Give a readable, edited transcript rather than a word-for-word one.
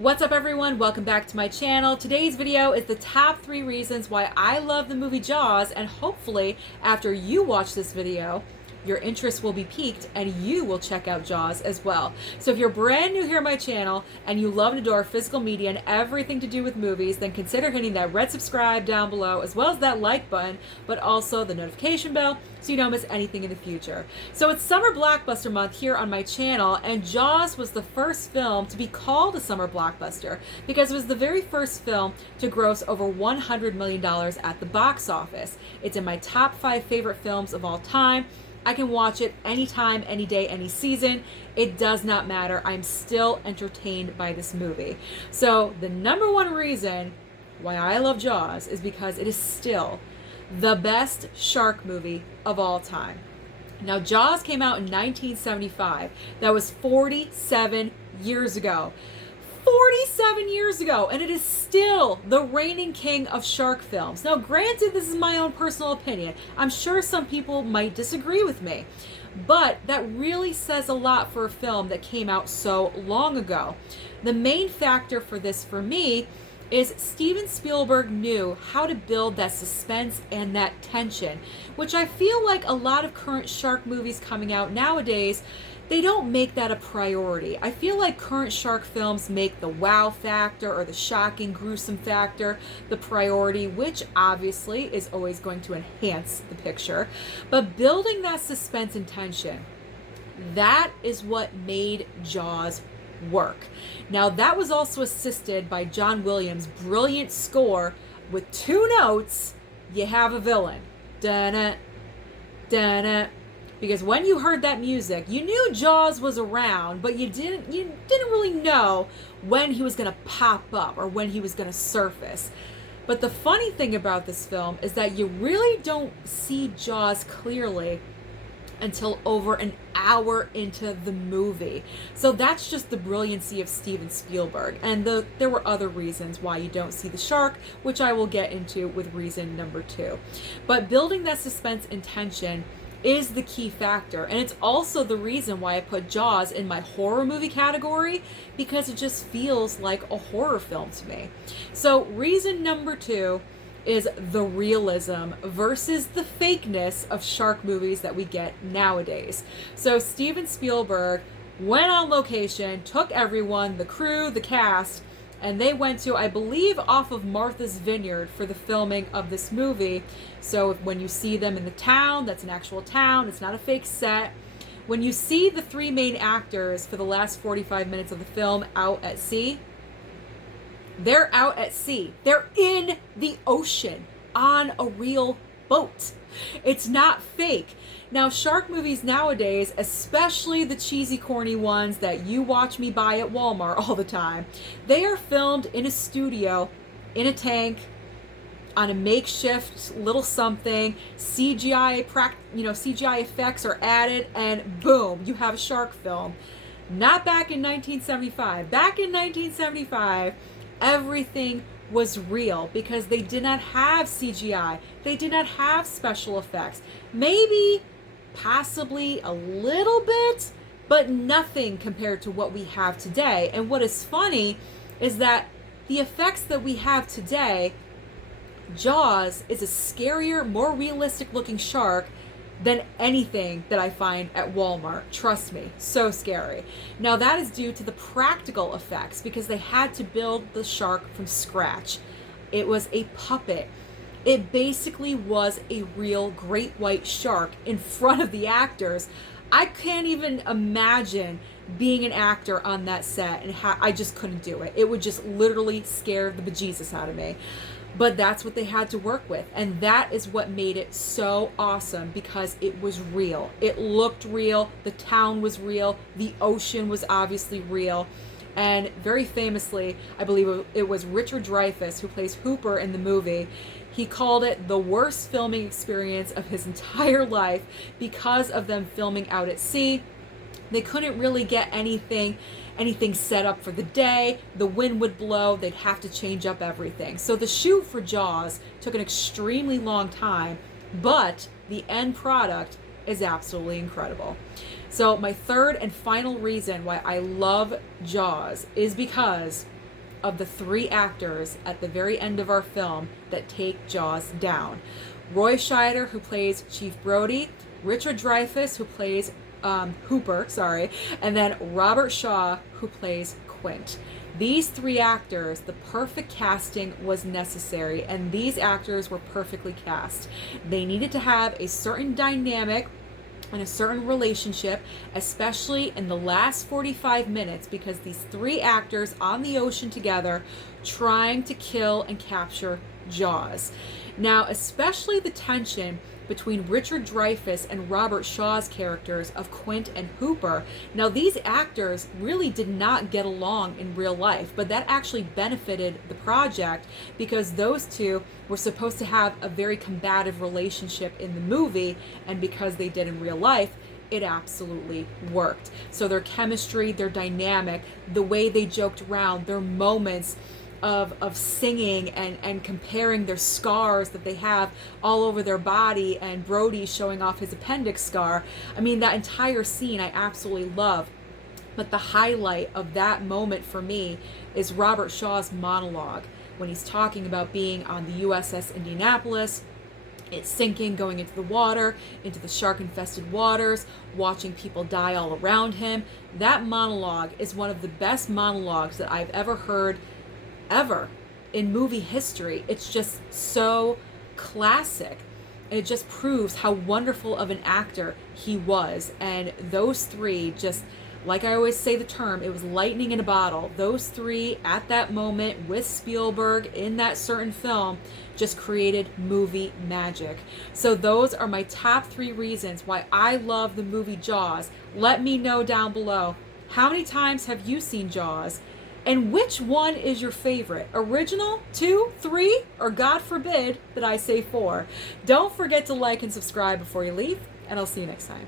What's up everyone? Welcome back to my channel. Today's video is the top 3 reasons why I love the movie Jaws, and hopefully after you watch this video, your interest will be piqued and you will check out Jaws as well. So if you're brand new here on my channel and you love and adore physical media and everything to do with movies, then consider hitting that red subscribe down below as well as that like button, but also the notification bell so you don't miss anything in the future. So it's summer blockbuster month here on my channel, and Jaws was the first film to be called a summer blockbuster because it was the very first film to gross over $100 million at the box office. It's in my top 5 favorite films of all time. I can watch it anytime, any day, any season. It does not matter. I'm still entertained by this movie. So the number one reason why I love Jaws is because it is still the best shark movie of all time. Now, Jaws came out in 1975. That was 47 years ago. 47 years ago, and it is still the reigning king of shark films. Now, granted, this is my own personal opinion. I'm sure some people might disagree with me, but that really says a lot for a film that came out so long ago. The main factor for this, for me, is Steven Spielberg knew how to build that suspense and that tension, which I feel like a lot of current shark movies coming out nowadays, they don't make that a priority. I feel like current shark films make the wow factor or the shocking, gruesome factor the priority, which obviously is always going to enhance the picture. But building that suspense and tension, that is what made Jaws work. Now, that was also assisted by John Williams' brilliant score with 2 notes. You have a villain. Da-na, da-na. Because when you heard that music, you knew Jaws was around, but you didn't really know when he was going to pop up or when he was going to surface. But the funny thing about this film is that you really don't see Jaws clearly until over an hour into the movie. So that's just the brilliancy of Steven Spielberg. And there were other reasons why you don't see the shark, which I will get into with reason number 2. But building that suspense and tension is the key factor, and it's also the reason why I put Jaws in my horror movie category, because it just feels like a horror film to me. So reason number 2 is the realism versus the fakeness of shark movies that we get nowadays. So Steven Spielberg went on location, took everyone, the crew, the cast, and they went to, I believe, off of Martha's Vineyard for the filming of this movie. So when you see them in the town, that's an actual town. It's not a fake set. When you see the 3 main actors for the last 45 minutes of the film out at sea, they're out at sea. They're in the ocean on a real boat. It's not fake. Now, shark movies nowadays, especially the cheesy, corny ones that you watch me buy at Walmart all the time, they are filmed in a studio, in a tank, on a makeshift little something. CGI effects are added, and boom, you have a shark film. Not back in 1975. Back in 1975, everything was real because they did not have CGI. They did not have special effects. Maybe, possibly a little bit, but nothing compared to what we have today. And what is funny is that the effects that we have today, Jaws is a scarier, more realistic looking shark than anything that I find at Walmart. Trust me, so scary. Now, that is due to the practical effects because they had to build the shark from scratch. It was a puppet. It basically was a real great white shark in front of the actors. I can't even imagine being an actor on that set, and I just couldn't do it. It would just literally scare the bejesus out of me. But that's what they had to work with, and that is what made it so awesome because it was real. It looked real, the town was real, the ocean was obviously real, and very famously, I believe it was Richard Dreyfuss who plays Hooper in the movie. He called it the worst filming experience of his entire life because of them filming out at sea. They couldn't really get anything set up for the day. The wind would blow. They'd have to change up everything. So the shoot for Jaws took an extremely long time, but the end product is absolutely incredible. So my third and final reason why I love Jaws is because of the three actors at the very end of our film that take Jaws down. Roy Scheider, who plays Chief Brody, Richard Dreyfuss, who plays Hooper, and then Robert Shaw, who plays Quint. These three actors, the perfect casting was necessary, and these actors were perfectly cast. They needed to have a certain dynamic and a certain relationship, especially in the last 45 minutes, because these three actors on the ocean together trying to kill and capture Jaws. Now, especially the tension between Richard Dreyfuss and Robert Shaw's characters of Quint and Hooper. Now, these actors really did not get along in real life, but that actually benefited the project because those two were supposed to have a very combative relationship in the movie, and because they did in real life, it absolutely worked. So their chemistry, their dynamic, the way they joked around, their moments of singing and comparing their scars that they have all over their body, and Brody showing off his appendix scar. I mean, that entire scene I absolutely love. But the highlight of that moment for me is Robert Shaw's monologue when he's talking about being on the USS Indianapolis. It's sinking, going into the water, into the shark-infested waters, watching people die all around him. That monologue is one of the best monologues that I've ever heard ever in movie history. It's just so classic, and it just proves how wonderful of an actor he was. And those three, just like I always say the term, it was lightning in a bottle. Those three at that moment with Spielberg in that certain film just created movie magic. So those are my top 3 reasons why I love the movie Jaws. Let me know down below, how many times have you seen Jaws? And which one is your favorite? Original, 2, 3, or God forbid that I say 4? Don't forget to like and subscribe before you leave, and I'll see you next time.